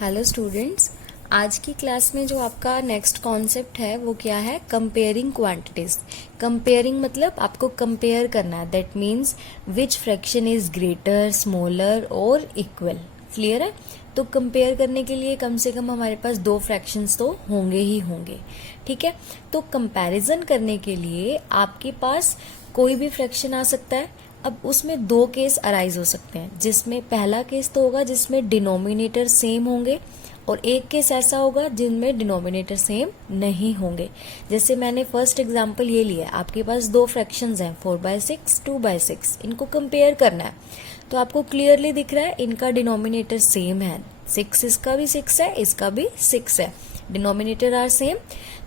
Hello students, आज की class में जो आपका नेक्स्ट कॉन्सेप्ट है वो क्या है? Comparing quantities. कंपेयरिंग मतलब आपको कंपेयर करना है, that means which fraction is greater, smaller और इक्वल। क्लियर है? तो कंपेयर करने के लिए कम से कम हमारे पास दो फ्रैक्शंस तो होंगे ही होंगे। ठीक है, तो कंपैरिजन करने के लिए आपके पास कोई भी फ्रैक्शन आ सकता है। अब उसमें दो केस अराइज हो सकते हैं, जिसमें पहला केस तो होगा जिसमें डिनोमिनेटर सेम होंगे और एक केस ऐसा होगा जिनमें डिनोमिनेटर सेम नहीं होंगे। जैसे मैंने फर्स्ट एग्जांपल ये लिया, आपके पास दो फ्रैक्शंस हैं 4/6, 2/6, इनको कंपेयर करना है। तो आपको क्लियरली दिख रहा है इनका डिनोमिनेटर सेम है, 6 इसका भी 6 है, इसका भी 6 है, डिनोमिनेटर आर सेम।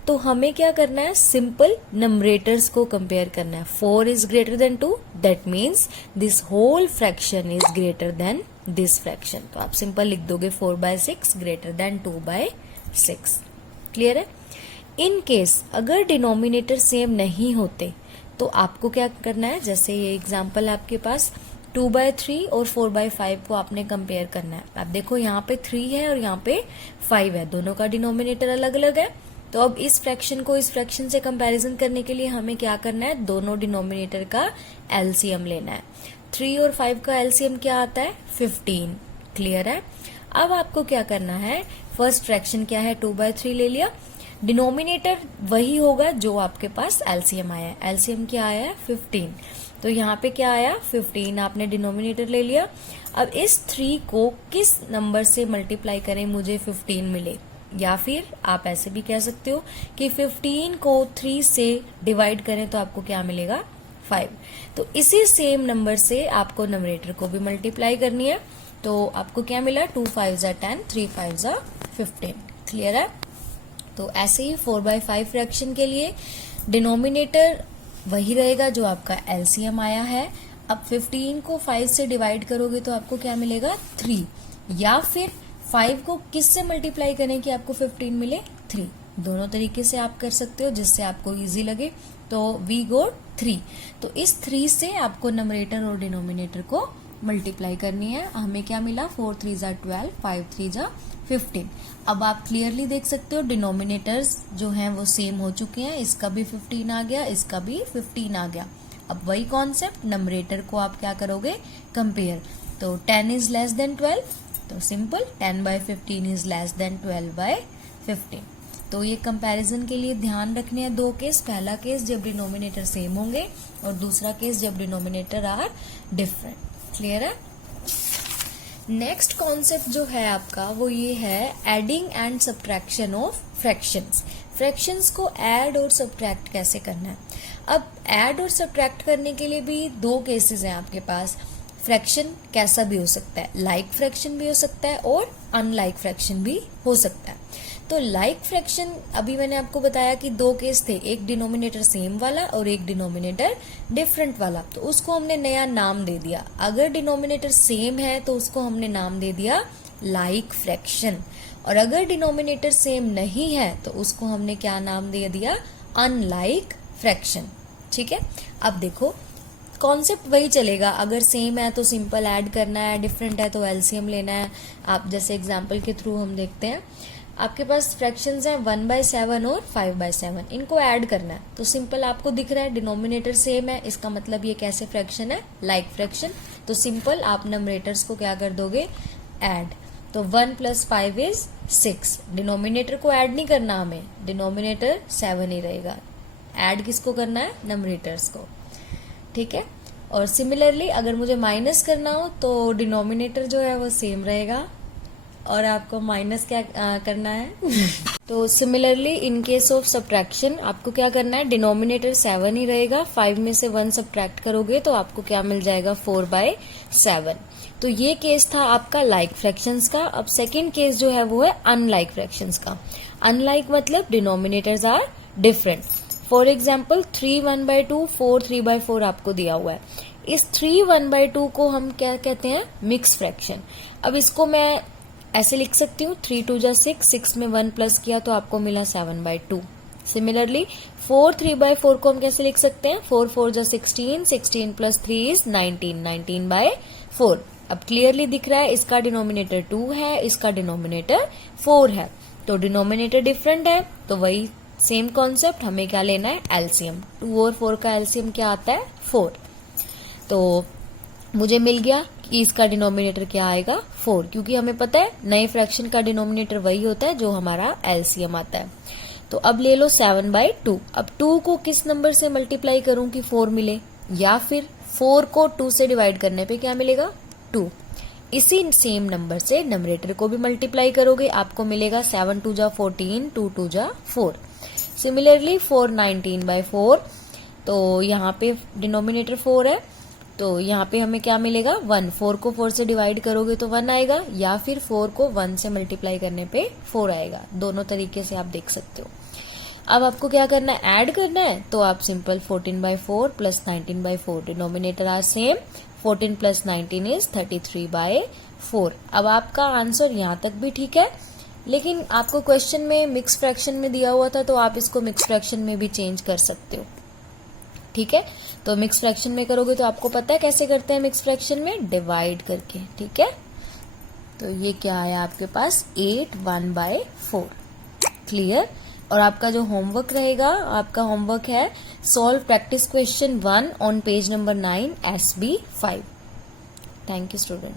तो हमें क्या करना है? सिंपल नंबरेटर्स को कंपेयर करना है। 4 is greater than 2, that means this whole fraction is greater than this fraction. तो आप सिंपल लिख दोगे 4/6 ग्रेटर देन 2/6। क्लियर है? इन केस अगर डिनोमिनेटर सेम नहीं होते तो आपको क्या करना है? जैसे ये एग्जाम्पल आपके पास 2/3 और 4/5 को आपने कंपेयर करना है। आप देखो यहाँ पे 3 है और यहाँ पे 5 है, दोनों का डिनोमिनेटर अलग अलग है। तो अब इस फ्रैक्शन को इस फ्रैक्शन से कंपैरिजन करने के लिए हमें क्या करना है? दोनों डिनोमिनेटर का एलसीएम लेना है। 3 और 5 का एलसीएम क्या आता है? 15। क्लियर है? अब आपको क्या करना है? फर्स्ट फ्रैक्शन क्या है? 2/3 ले लिया, डिनोमिनेटर वही होगा जो आपके पास एलसीएम आया है। एलसीएम क्या आया है? 15। तो यहाँ पे क्या आया? 15 आपने डिनोमिनेटर ले लिया। अब इस 3 को किस नंबर से मल्टीप्लाई करें मुझे 15 मिले? या फिर आप ऐसे भी कह सकते हो कि 15 को 3 से डिवाइड करें तो आपको क्या मिलेगा? 5। तो इसी सेम नंबर से आपको नंबरेटर को भी मल्टीप्लाई करनी है। तो आपको क्या मिला? 2 5 जा 10, 3 5 जा 15। क्लियर है? तो ऐसे ही 4/5 फ्रैक्शन के लिए डिनोमिनेटर वही रहेगा जो आपका एलसीएम आया है। अब 15 को 5 से डिवाइड करोगे तो आपको क्या मिलेगा? 3। या फिर 5 को किस से मल्टीप्लाई करें कि आपको 15 मिले? 3। दोनों तरीके से आप कर सकते हो जिससे आपको इजी लगे। तो वी गो 3। तो इस 3 से आपको नंबरेटर और डिनोमिनेटर को मल्टीप्लाई करनी है। हमें क्या मिला? 4 3 जा 12, 5 3 जा 15। अब आप क्लियरली देख सकते हो डिनोमिनेटर्स जो हैं वो सेम हो चुके हैं। इसका भी 15 आ गया, इसका भी 15 आ गया। अब वही कॉन्सेप्ट, नंबरेटर को आप क्या करोगे? कंपेयर। तो 10 इज लेस देन 12, तो सिंपल 10/15 इज लेस देन 12/15। तो ये कंपैरिजन के लिए ध्यान रखने हैं दो केस। पहला केस जब डिनोमिनेटर सेम होंगे और दूसरा केस जब डिनोमिनेटर आर डिफरेंट। क्लियर है? नेक्स्ट कॉन्सेप्ट जो है आपका वो ये है adding and subtraction of fractions. Fractions को ऐड और सब्ट्रैक्ट कैसे करना है? अब ऐड और सब्ट्रैक्ट करने के लिए भी दो केसेस हैं आपके पास। फ्रैक्शन कैसा भी हो सकता है, लाइक फ्रैक्शन भी हो सकता है और अनलाइक फ्रैक्शन भी हो सकता है। तो लाइक फ्रैक्शन अभी मैंने आपको बताया कि दो केस थे, एक डिनोमिनेटर सेम वाला और एक डिनोमिनेटर डिफरेंट वाला। तो उसको हमने नया नाम दे दिया। अगर डिनोमिनेटर सेम है तो उसको हमने नाम दे दिया लाइक फ्रैक्शन, और अगर डिनोमिनेटर सेम नहीं है तो उसको हमने क्या नाम दे दिया? Unlike fraction. ठीक है? अब देखो कॉन्सेप्ट वही चलेगा। अगर सेम है तो सिंपल ऐड करना है, डिफरेंट है तो एलसीएम लेना है। आप जैसे एग्जांपल के थ्रू हम देखते हैं, आपके पास फ्रैक्शंस हैं 1/7 और 5/7, इनको ऐड करना है। तो सिंपल आपको दिख रहा है डिनोमिनेटर सेम है, इसका मतलब ये कैसे फ्रैक्शन है? Like fraction. तो सिंपल आप नंबरेटर्स को क्या कर दोगे? ऐड। तो 1 + 5 इज 6। डिनोमिनेटर को ऐड नहीं करना हमें, डिनोमिनेटर 7 ही रहेगा। ऐड किसको करना है? नंबरेटर्स को। ठीक है? और सिमिलरली अगर मुझे माइनस करना हो तो डिनोमिनेटर जो है वो सेम रहेगा और आपको माइनस क्या करना है? तो similarly in case of subtraction आपको क्या करना है? डिनोमिनेटर 7 ही रहेगा, 5 में से 1 सब्ट्रैक्ट करोगे तो आपको क्या मिल जाएगा? 4/7। तो ये केस था आपका लाइक फ्रैक्शंस का। अब सेकेंड केस जो है वो है अनलाइक फ्रैक्शंस का। अनलाइक मतलब denominators are different. For example 3 1/2, 4 3/4 आपको दिया हुआ है। इस 3 1/2 को हम क्या कहते हैं? Mix fraction. अब इसको मैं ऐसे लिख सकती हूँ 3 2 जा 6, 6 में 1 प्लस किया तो आपको मिला 7/2। सिमिलरली 4 3/4 को हम कैसे लिख सकते हैं? 4 4 जा 16, 16 + 3 इज 19, 19/4। अब क्लियरली दिख रहा है, इसका डिनोमिनेटर 2 है, इसका डिनोमिनेटर 4 है, तो डिनोमिनेटर डिफरेंट है, तो वही सेम कॉन्सेप्ट, हमें क्या लेना है, एलसीएम। 2 और 4 का एलसीएम क्या आता है, 4। तो मुझे मिल गया कि इसका डिनोमिनेटर क्या आएगा, 4, क्योंकि हमें पता है नए फ्रैक्शन का डिनोमिनेटर वही होता है जो हमारा एलसीएम आता है। तो अब ले लो 7/2। अब 2 को किस नंबर से मल्टीप्लाई करूं कि 4 मिले, या फिर 4 को 2 से डिवाइड करने पे क्या मिलेगा, 2। इसी सेम नंबर से नंबरेटर को भी मल्टीप्लाई करोगे, आपको मिलेगा 7 2 जा 14, 2 2 जा 4। सिमिलरली 4/19/4, तो यहाँ पे डिनोमिनेटर 4 है, तो यहाँ पे हमें क्या मिलेगा, 1। 4 को 4 से डिवाइड करोगे तो 1 आएगा, या फिर 4 को 1 से मल्टीप्लाई करने पे 4 आएगा। दोनों तरीके से आप देख सकते हो। अब आपको क्या करना है, ऐड करना है, तो आप simple 14/4 plus 19/4, denominator are same, 14 plus 19 is 33/4। अब आपका आंसर यहाँ तक भी ठीक है, लेकिन आपको क्वेश्चन में मिक्स फ्रैक्शन में दिया हुआ था, तो आप इसको मिक्स फ्रैक्शन में भी चेंज कर सकते हो। ठीक है, तो मिक्स फ्रैक्शन में करोगे तो आपको पता है कैसे करते हैं मिक्स फ्रैक्शन में, डिवाइड करके। ठीक है, तो ये क्या आया आपके पास, 8 1/4। क्लियर। और आपका जो होमवर्क रहेगा, आपका होमवर्क है solve practice question 1 on page number 9 SB 5। Thank you student.